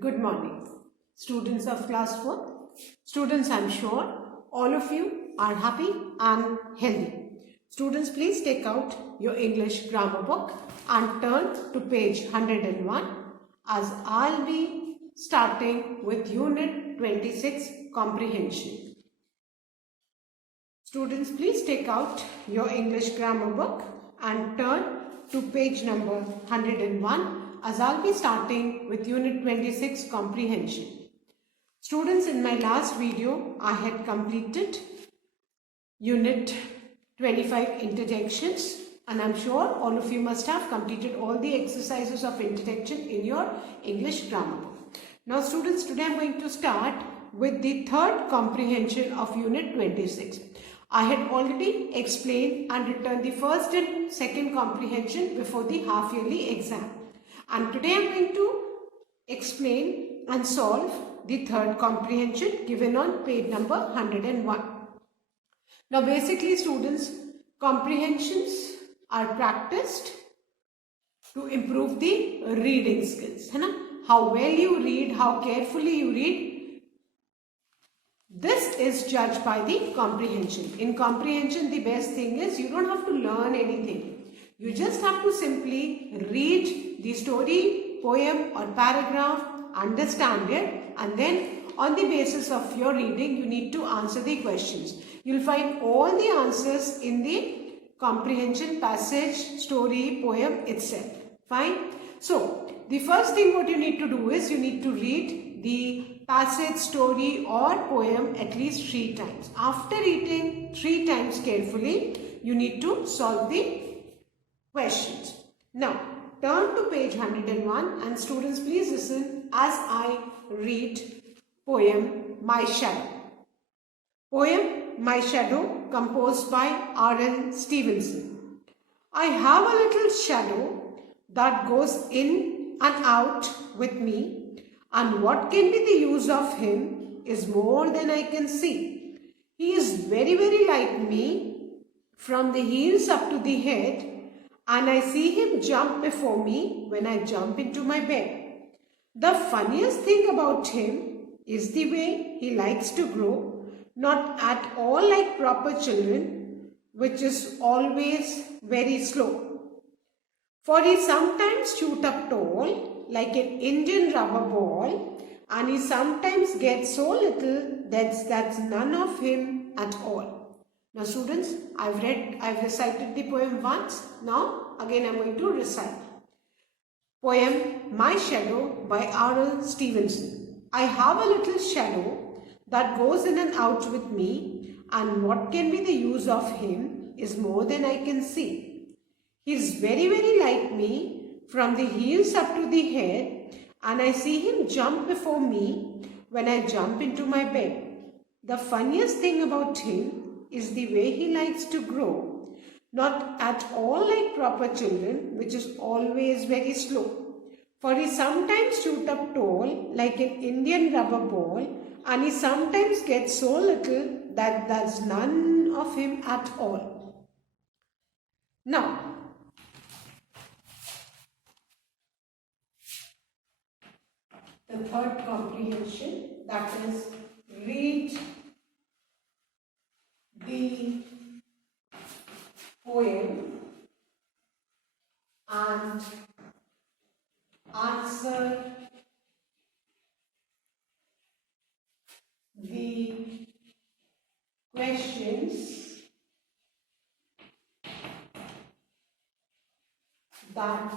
Good morning, students of class 4th. Students, I'm sure all of you are happy and healthy. Students, please take out your English grammar book and turn to page 101 as I'll be starting with Unit 26 Comprehension. Students, please take out your English grammar book and turn to page number 101 as I'll be starting with Unit 26 Comprehension. Students, in my last video, I had completed Unit 25 Interjections, and I'm sure all of you must have completed all the exercises of interjection in your English grammar book. Now students, today I'm going to start with the third comprehension of Unit 26. I had already explained and written the first and second comprehension before the half-yearly exam. And today I am going to explain and solve the third comprehension given on page number 101. Now basically students, comprehensions are practiced to improve the reading skills. How well you read, how carefully you read, this is judged by the comprehension. In comprehension, the best thing is you don't have to learn anything. You just have to simply read the story, poem or paragraph, understand it, and then on the basis of your reading, you need to answer the questions. You'll find all the answers in the comprehension passage, story, poem itself. Fine. So, the first thing what you need to do is you need to read the passage, story or poem at least 3 times. After reading 3 times carefully, you need to solve the questions. Now, turn to page 101 and students, please listen as I read poem My Shadow. Poem My Shadow, composed by R.L. Stevenson. I have a little shadow that goes in and out with me, and what can be the use of him is more than I can see. He is very, very like me from the heels up to the head, and I see him jump before me when I jump into my bed. The funniest thing about him is the way he likes to grow, not at all like proper children, which is always very slow. For he sometimes shoot up tall like an Indian rubber ball, and he sometimes gets so little that's none of him at all. Now students, I've recited the poem once. Now again I'm going to recite. Poem My Shadow by R.L. Stevenson. I have a little shadow that goes in and out with me, and what can be the use of him is more than I can see. He is very, very like me from the heels up to the head, and I see him jump before me when I jump into my bed. The funniest thing about him is the way he likes to grow, not at all like proper children, which is always very slow. For he sometimes shoot up tall like an Indian rubber ball, and he sometimes gets so little that there's none of him at all. Now, the third comprehension, that is read the poem and answer the questions that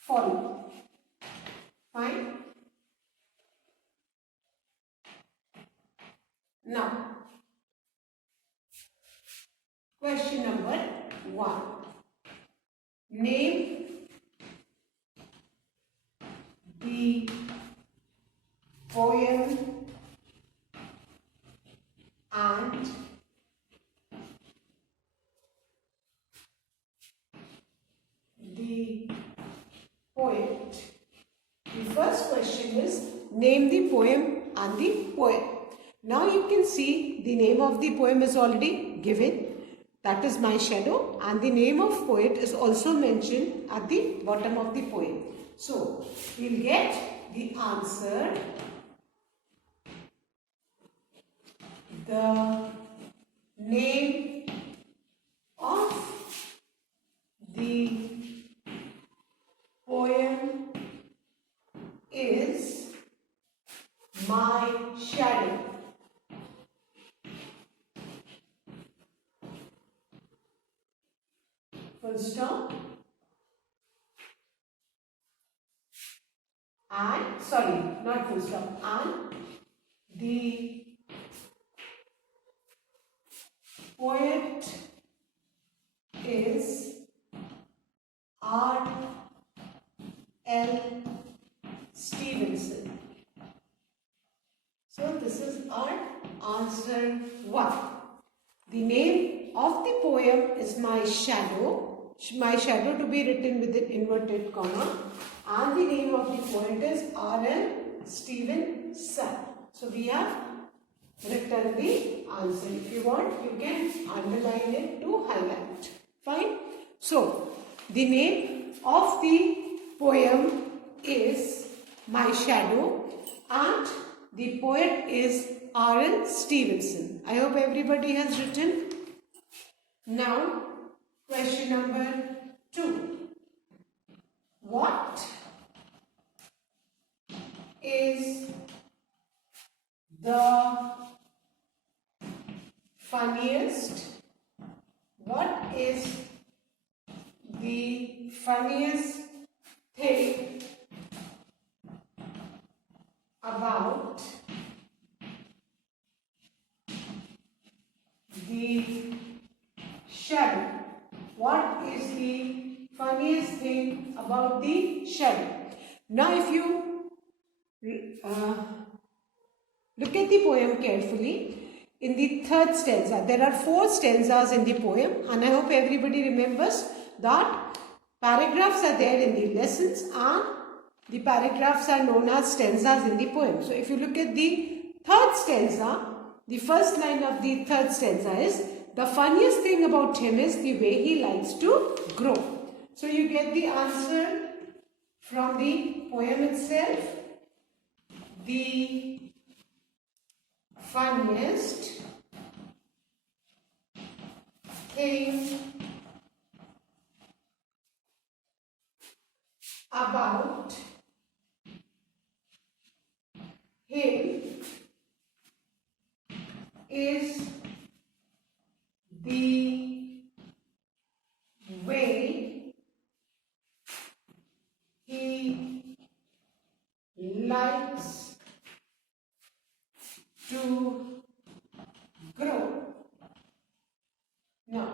follow. Fine? Now, question number 1. Name the poem and the poet. The first question is name the poem and the poet. Now you can see the name of the poem is already given. That is My Shadow, and the name of poet is also mentioned at the bottom of the poem. So, we'll get the answer, the name of the poem is My Shadow. Full stop. And, sorry, not full stop. And the poet is R. L. Stevenson. So this is our answer 1. The name of the poem is My Shadow. My Shadow to be written with an inverted comma. And the name of the poet is R.L. Stevenson. So we have written the answer. If you want, you can underline it to highlight. Fine. So the name of the poem is My Shadow and the poet is R.L. Stevenson. I hope everybody has written. Now, question number 2. What is the funniest? What is the funniest thing about the shadow? What is the funniest thing about the shadow? Now if you look at the poem carefully, in the third stanza, there are 4 stanzas in the poem, and I hope everybody remembers that paragraphs are there in the lessons and the paragraphs are known as stanzas in the poem. So if you look at the third stanza, the first line of the third stanza is, the funniest thing about him is the way he likes to grow. So you get the answer from the poem itself. The funniest thing about him is the way he likes to grow. Now,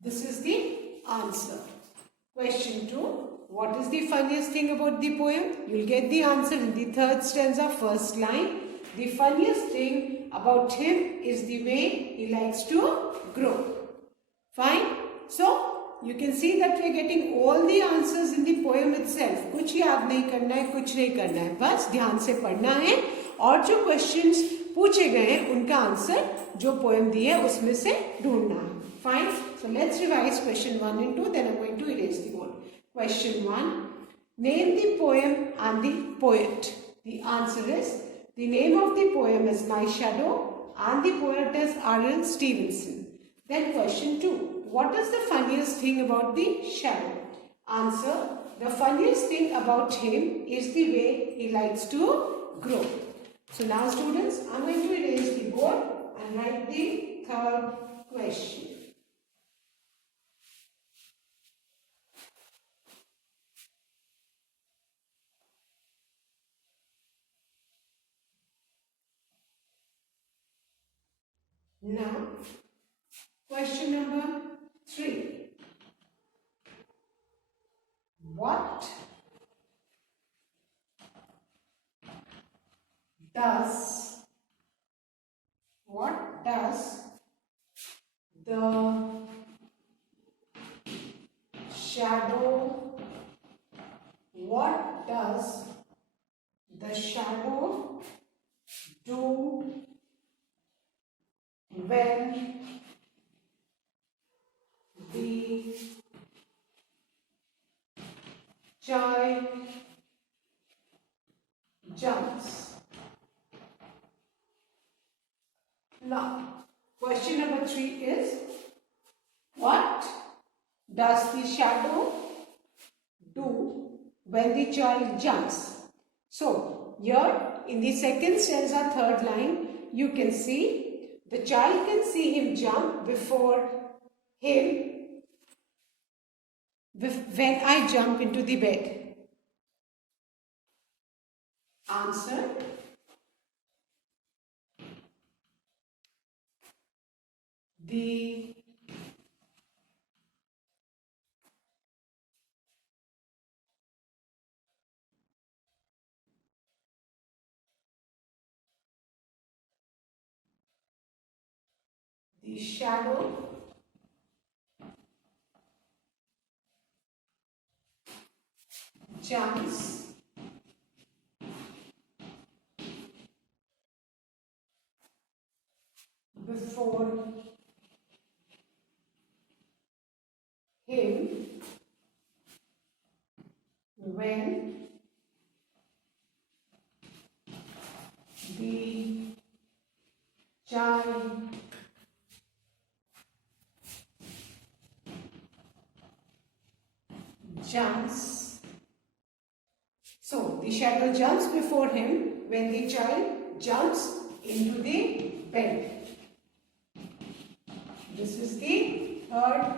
this is the answer. Question 2. What is the funniest thing about the poem? You will get the answer in the third stanza, first line. The funniest thing about him is the way he likes to grow. Fine. So, you can see that we are getting all the answers in the poem itself. कुछ याद नहीं करना है, कुछ नहीं करना है, बस ध्यान से पढ़ना है और जो क्वेश्चंस पूछे गए हैं उनका आंसर जो पोएम दी है उसमें से ढूंढना है. Fine. So let's revise question 1 and 2. Then I'm going to erase the board. Question 1. Name the poem and the poet. The answer is, the name of the poem is My Shadow and the poet is R.L. Stevenson. Then question 2. What is the funniest thing about the shadow? Answer. The funniest thing about him is the way he likes to grow. So now students, I'm going to erase the board and write the third question. Now, question number 3. What does the shadow, what does the shadow do when the child jumps. Now, question number 3 is, what does the shadow do when the child jumps? So, here in the second stanza, third line, you can see the child can see him jump before him when I jump into the bed. Answer. The shadow jumps before him when the child jumps. So, the shadow jumps before him when the child jumps into the bed. This is the third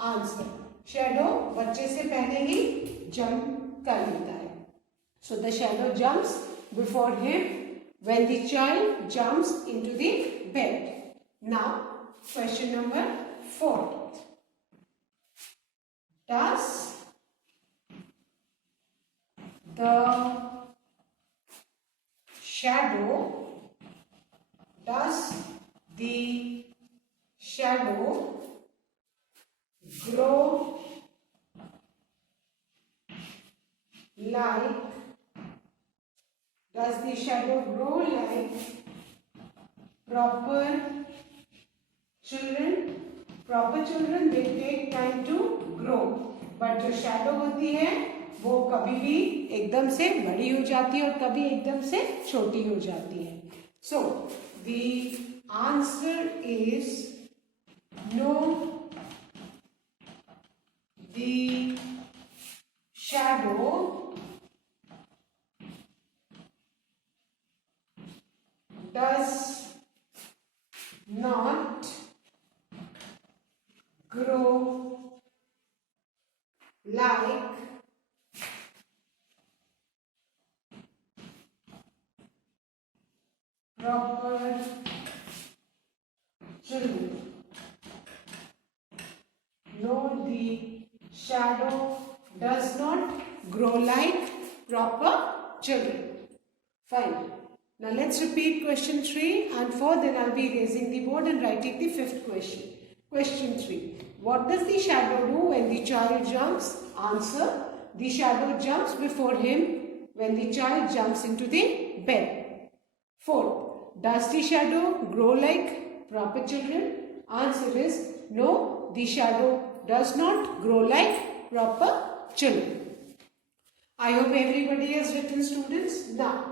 answer. Shadow बच्चे से पहले ही jump कर लेता है. So, the shadow jumps before him when the child jumps into the bed. Now, question number 4. Does the shadow grow like proper children? Proper children will take time to grow, but जो shadow होती है वो कभी भी एकदम से बड़ी हो जाती है और कभी एकदम से छोटी हो जाती है. So the answer is no. The shadow does not grow like proper children. No, the shadow does not grow like proper children. Fine. Now let's repeat question 3 and 4, then I'll be erasing the board and writing the 5th question. Question 3. What does the shadow do when the child jumps? Answer. The shadow jumps before him when the child jumps into the bed. 4. Does the shadow grow like proper children? Answer is no, the shadow does not grow like proper children. I hope everybody has written, students. Now,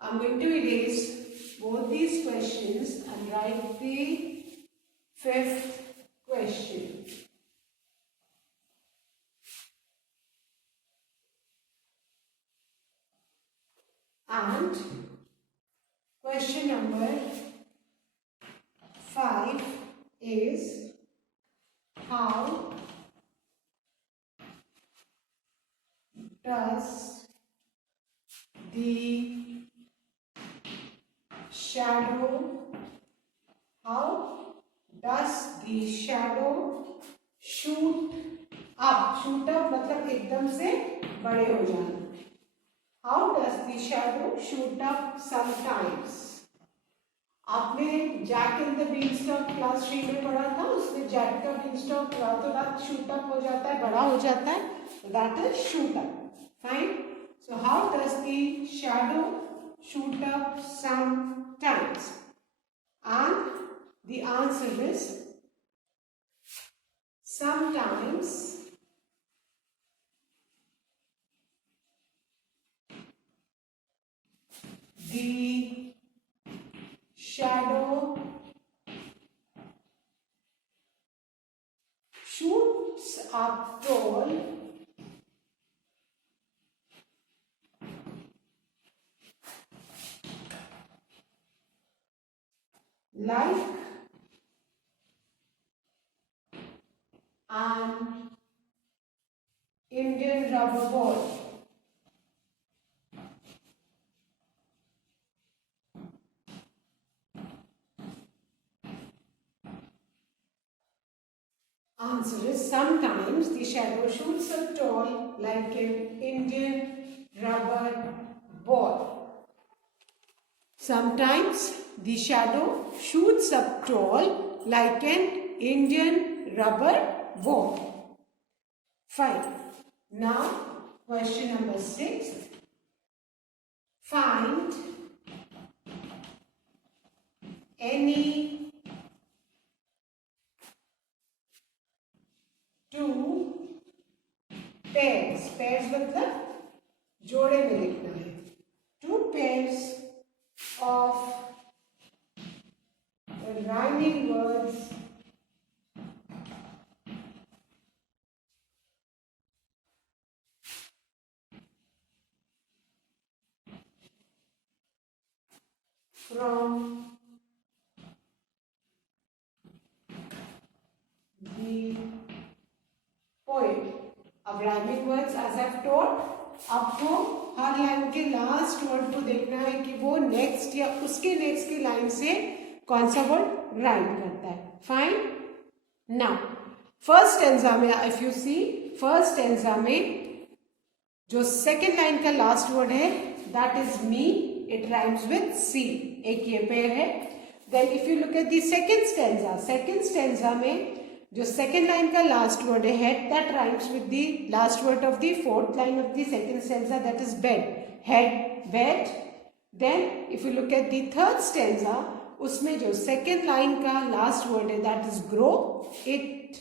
I'm going to erase both these questions and write the 5th question. And question number 5 is, how does the shadow shoot up? Shoot up मतलब एकदम से बड़े हो जाना. How does the shadow shoot up sometimes? आपने Jack and the beanstalk class 3 में पढ़ा था. उसमें जैक का बीनस्टॉक रातों रात शूट अप हो जाता है, बड़ा हो जाता है. That is shoot up. Fine. So how does the shadow shoot up sometimes? And the answer is sometimes the shadow shoots up tall like an Indian rubber ball. Answer is sometimes the shadow shoots up tall like an Indian rubber ball. Sometimes the shadow shoots up tall like an Indian rubber ball. Fine. Now, question number 6. Find any two pairs. Pairs मतलब जोड़े में लिखना है. Two pairs of rhyming words from the poem. अब rhyming words as I've taught, आपको हर line के last word को देखना है कि वो नेक्स्ट या उसके नेक्स्ट की लाइन से कौन सा वर्ड राइम करता है. फाइन. नाउ फर्स्ट स्टेंजा में if you see, first stanza में जो सेकेंड लाइन का लास्ट वर्ड है that is me. It rhymes with sea. एक ये पेयर है. Then if you look at the second stanza, second stanza में जो सेकेंड लाइन का लास्ट वर्ड है head, that rhymes with the last word of the fourth line of the second stanza, that is bed. Head, bed. Then if you look at the third stanza, उसमें जो second line का last word है that is grow. It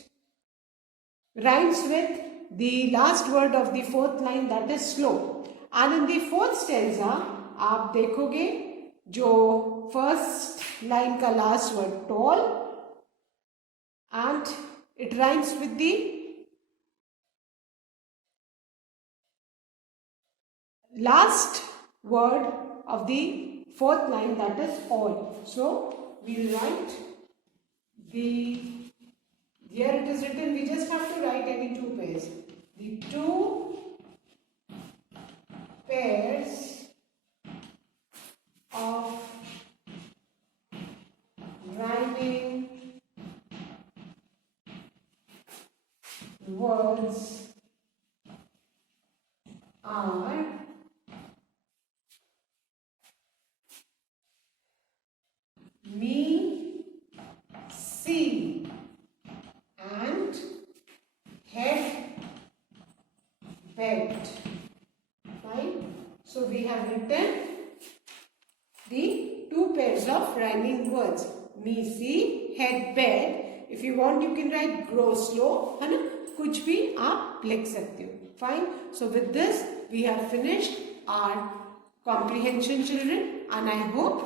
rhymes with the last word of the fourth line that is slow. And in the fourth stanza आप देखोगे जो first line का last word tall and it rhymes with the last word of the fourth line, that is all. So we write the, here it is written, we just have to write any two pairs. The two pairs of rhyming words are me, see and head, bed. Fine. So we have written the two pairs of rhyming words. Me, see, head, bed. If you want you can write grow slow, है ना, कुछ भी आप लिख सकते हो. Fine. So with this we have finished our comprehension, children, and I hope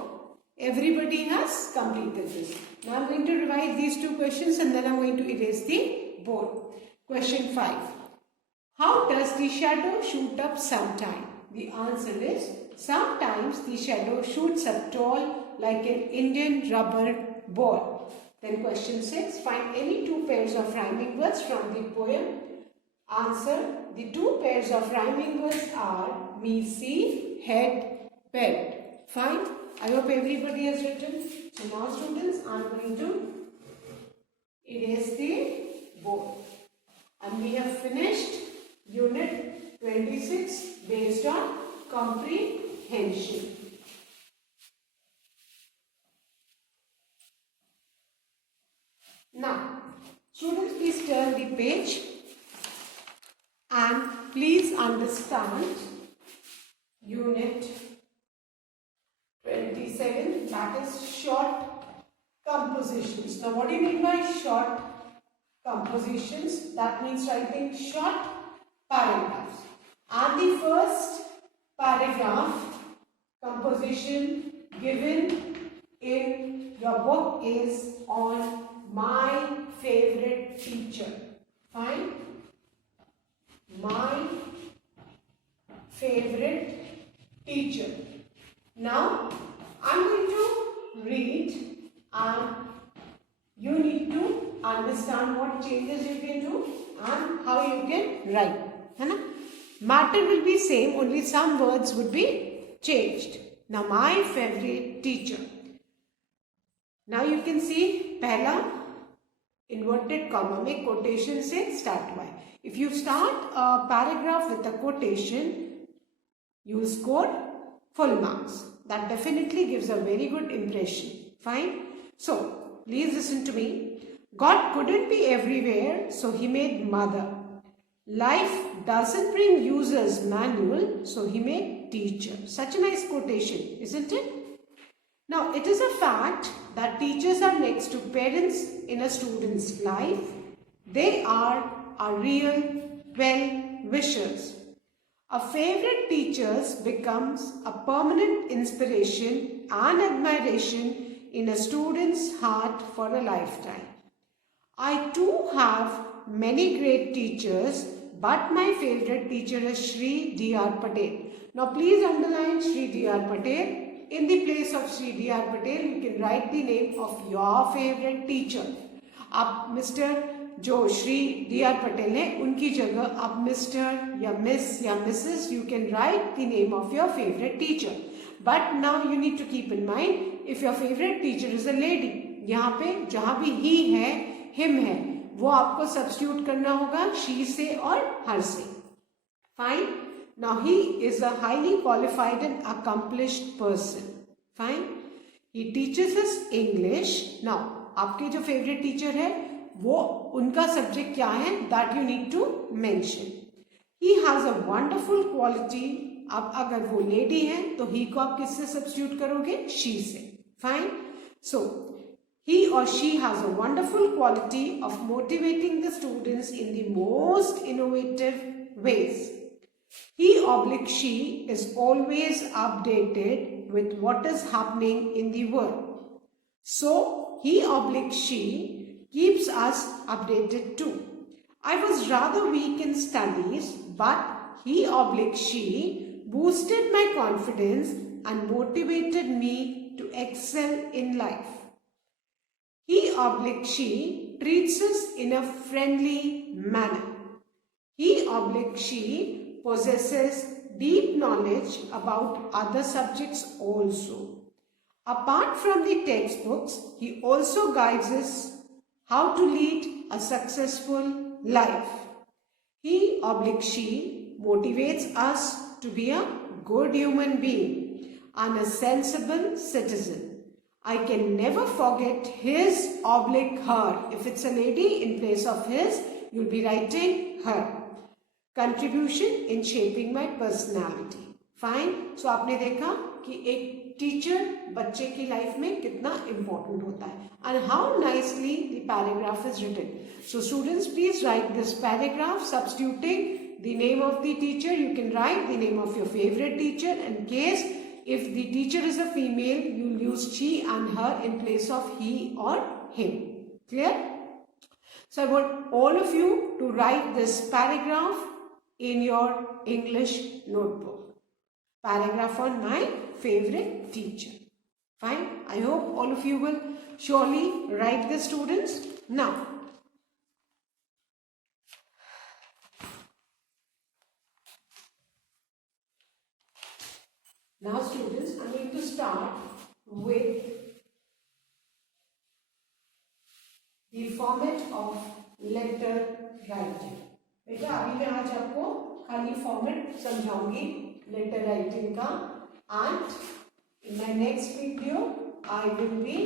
everybody has completed this. Now I am going to revise these two questions and then I am going to erase the board. Question 5. How does the shadow shoot up sometime? The answer is sometimes the shadow shoots up tall like an Indian rubber ball. Then question 6. Find any two pairs of rhyming words from the poem. Answer. The two pairs of rhyming words are me, see, head, bed. Fine. I hope everybody has written. So now students, I am going to erase the board. And we have finished unit 26 based on comprehension. Now, students, please turn the page and please understand unit 27, that is short compositions. Now, what do you mean by short compositions? That means writing short paragraphs. And the first paragraph composition given in your book is on my favorite teacher. Fine. My favorite teacher. Now, I'm going to read and you need to understand what changes you can do and how you can write. है ना? Matter will be same, only some words would be changed. Now, my favorite teacher. Now, you can see पहला inverted comma में quotation से start हुआ है. If you start a paragraph with a quotation, you score full marks. That definitely gives a very good impression. Fine. So, please listen to me. God couldn't be everywhere, so he made mother. Life doesn't bring users manual, so he made teacher. Such a nice quotation, isn't it? Now, it is a fact that teachers are next to parents in a student's life. They are our real well-wishers. A favorite teacher becomes a permanent inspiration and admiration in a student's heart for a lifetime. I too have many great teachers, but my favorite teacher is Shri D.R. Patel. Now please underline Shri D.R. Patel. In the place of Shri D.R. Patel, you can write the name of your favorite teacher. आप mister जो Shri D.R. Patel है उनकी जगह आप mister या miss या Mrs you can write the name of your favorite teacher. But now you need to keep in mind if your favorite teacher is a lady, यहाँ पे जहाँ भी he है, him है, वो आपको substitute करना होगा she से और her से. Fine. Now he is a highly qualified and accomplished person. Fine. He teaches us English. Now आपके जो favorite teacher है वो उनका subject क्या है that you need to mention. He has a wonderful quality. अब अगर वो lady है तो he को आप किससे substitute करोगे? She से. Fine. So he or she has a wonderful quality of motivating the students in the most innovative ways. He/she is always updated with what is happening in the world. So, he/she keeps us updated too. I was rather weak in studies, but he/she boosted my confidence and motivated me to excel in life. He/she treats us in a friendly manner. He/she possesses deep knowledge about other subjects also. Apart from the textbooks, he also guides us how to lead a successful life. He/she motivates us to be a good human being and a sensible citizen. I can never forget his/her. If it's a lady, in place of his, you'll be writing her. Contribution in shaping my personality. Fine. So आपने देखा कि एक teacher बच्चे की life में कितना important होता है and how nicely the paragraph is written. So students, please write this paragraph substituting the name of the teacher. You can write the name of your favorite teacher. In case if the teacher is a female, you'll use she and her in place of he or him. Clear? So I want all of you to write this paragraph in your English notebook. Paragraph on my favorite teacher. Fine. I hope all of you will surely write this, students. Now students, I'm going to start with the format of letter writing. बेटा अभी मैं आज आपको खाली format समझाऊंगी letter writing का and in my next video I will be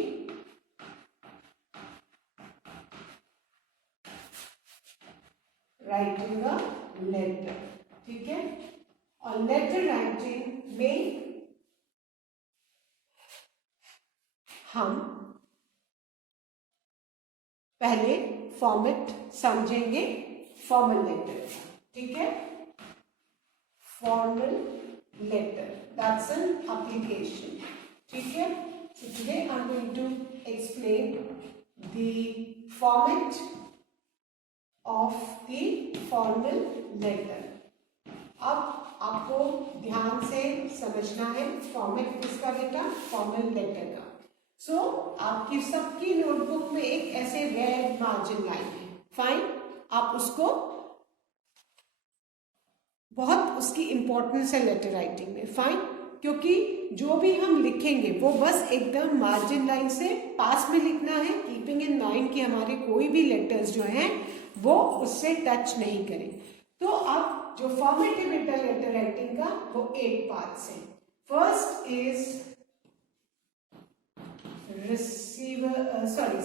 writing a letter. ठीक है. और लेटर राइटिंग में हम पहले फॉर्मेट समझेंगे फॉर्मल लेटर. ठीक है. Formal letter. That's an application. ठीक है? So today I'm going to explain the format of the formal letter. अब आपको ध्यान से समझना है फॉर्मेट किसका बेटा, फॉर्मल लेटर का. सो आपकी सबकी नोटबुक में एक ऐसे रेड मार्जिन लाइन है. फाइन, आप उसको बहुत उसकी इंपॉर्टेंस है लेटर राइटिंग में. फाइन, क्योंकि जो भी हम लिखेंगे वो बस एकदम मार्जिन लाइन से पास में लिखना है, कीपिंग इन माइंड कि हमारे कोई भी लेटर्स जो हैं वो उससे टच नहीं करें. तो अब जो फॉर्मेट है बेटा लेटर राइटिंग का वो 8 पार्ट्स हैं. First is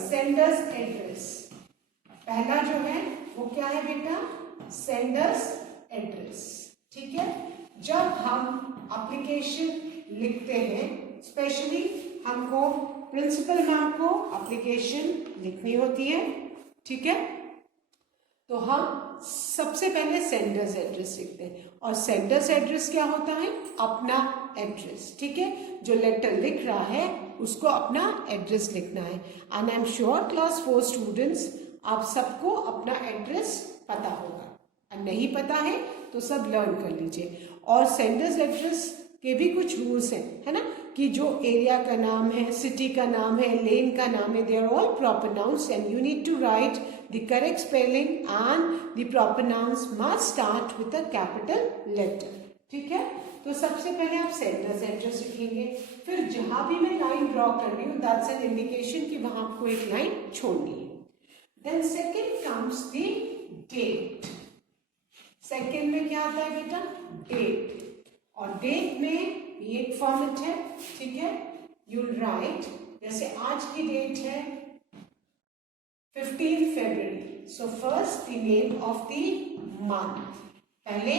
sender's address. पहला जो है वो क्या है बेटा, सेंडर्स एड्रेस. ठीक है, जब हम एप्लीकेशन लिखते हैं, स्पेशली हमको प्रिंसिपल मैम को एप्लीकेशन लिखनी होती है. ठीक है, तो हम सबसे पहले सेंडर्स एड्रेस लिखते हैं. और सेंडर्स एड्रेस क्या होता है, अपना एड्रेस. ठीक है, जो लेटर लिख रहा है उसको अपना एड्रेस लिखना है. And I am sure class 4 students आप सबको अपना एड्रेस पता होगा, और नहीं पता है तो सब लर्न कर लीजिए. और सेंडर्स एड्रेस के भी कुछ रूल्स हैं, है ना, कि जो एरिया का नाम है, सिटी का नाम है, लेन का नाम है, they are all proper nouns and you need to write the correct spelling and the proper nouns must start with a capital letter. ठीक है, तो सबसे पहले आप सेंडर्स एड्रेस लिखेंगे. फिर जहां भी मैं लाइन ड्रॉ कर रही हूँ दैट्स एन इंडिकेशन कि वहां आपको एक लाइन छोड़नी है. Then second comes the date. Second में क्या आता है बेटा, डेट. और डेट में ये एक फॉर्मेट है. ठीक है, यू राइट, जैसे आज की डेट है 15 फरवरी. So first the name of the month, पहले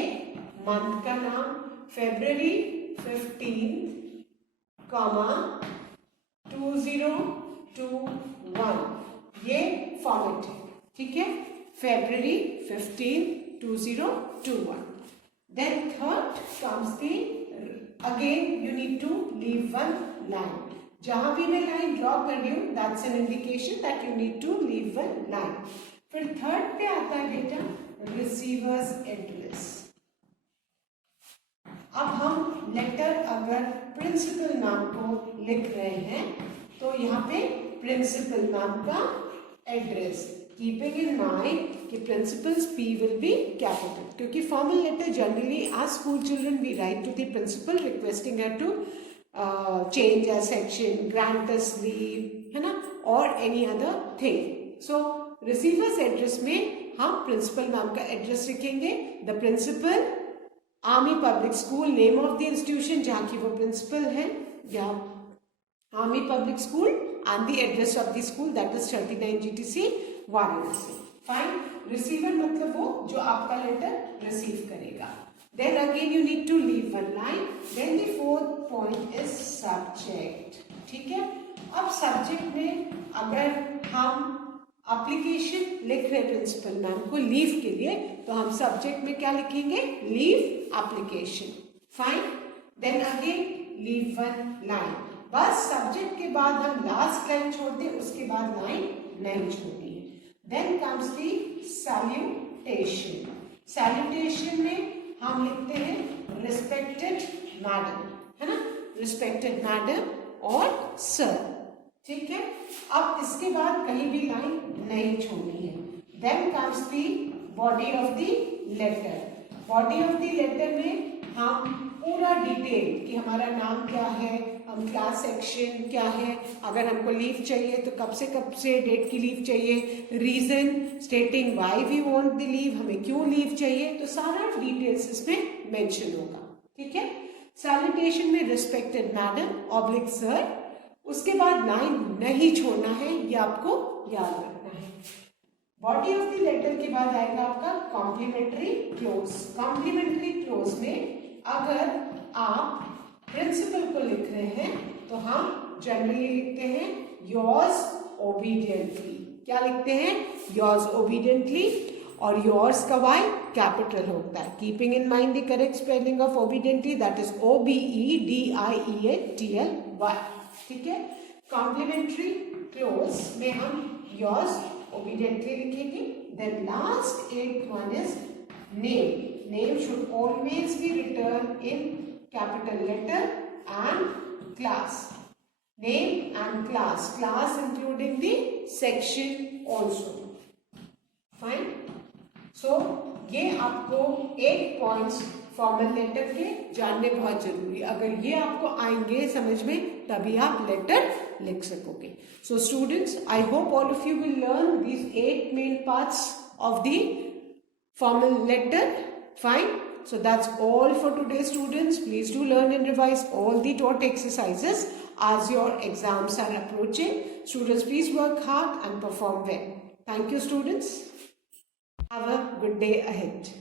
मंथ का नाम फरवरी 15, 2021. ये फॉर्मेट है. ठीक है, फरवरी 15, 2021. Then third comes the, again you need to leave one line. जहां भी मैं लाइन ड्रॉ कर रही हूँ that's an indication that you need to leave one line. फिर थर्ड पे आता है बेटा रिसीवर्स एड्रेस. अब हम लेटर अगर प्रिंसिपल मैम को लिख रहे हैं तो यहाँ पे प्रिंसिपल मैम का एड्रेस, कीपिंग इन माइंड कि principal's P will be capital, क्योंकि formal letter generally as school children we write to the principal requesting her to change a section, grant us leave, है ना, or any other thing. So receivers address में हम principal ma'am का address लिखेंगे. The principal, Army Public School, name of the institution जहाँ की वो principal है, या Army Public School, and the address of the school that is 39 GTC Varanasi. Fine, receiver मतलब वो जो आपका लेटर रिसीव करेगा. Then again you need to leave one line. Then the fourth point is subject. ठीक है, अब सब्जेक्ट में अगर हम एप्लीकेशन लिख रहे प्रिंसिपल मैम को लीव के लिए तो हम सब्जेक्ट में क्या लिखेंगे, leave application. Fine, then again leave one line. बस सब्जेक्ट के बाद हम लास्ट लाइन छोड़ दें, उसके बाद लाइन नहीं छोड़नी है. Then comes the salutation. Salutation में हम लिखते हैं respected madam, है ना, respected madam और sir. ठीक है, अब इसके बाद कहीं भी लाइन नहीं छोड़नी है. Then comes the body of the letter. Body of the letter में हम पूरा डिटेल कि हमारा नाम क्या है, हम क्लास सेक्शन क्या है, अगर हमको लीव चाहिए तो कब से डेट की लीव चाहिए, reason stating why we want the leave, हमें क्यों लीव चाहिए, तो सारा डिटेल्स इसमें मेंशन होगा. ठीक है, सैल्यूटेशन में रिस्पेक्टेड मैडम ऑब्लिक सर. उसके बाद लाइन नहीं छोड़ना है, ये आपको याद रखना है. बॉडी ऑफ द लेटर के बाद आएगा आपका कॉम्प्लीमेंट्री क्लोज. कॉम्प्लीमेंट्री क्लोज में अगर आप प्रिंसिपल को लिख रहे हैं तो हम जनरली लिखते हैं योर्स ओबीडियंटली. क्या लिखते हैं, योर्स ओबीडियंटली. और योर्स का वाई कैपिटल होता है. Keeping in mind the correct spelling of obediently, that is OBEDIENTLY. ठीक है. कॉम्प्लीमेंट्री क्लोज में हम योर्स ओबीडियंटली लिखेंगे. Then last 8th one is name. Name should always be written in capital letter and class. Name and class. Class including the section also. Fine. So ये आपको 8 points formal letter के जानने बहुत जरूरी. अगर ये आपको आएंगे समझ में तभी आप लेटर लिख सकोगे. So students, I hope all of you will learn these 8 main parts of the formal letter. Fine. So that's all for today, students. Please do learn and revise all the taught exercises as your exams are approaching. Students, please work hard and perform well. Thank you, students. Have a good day ahead.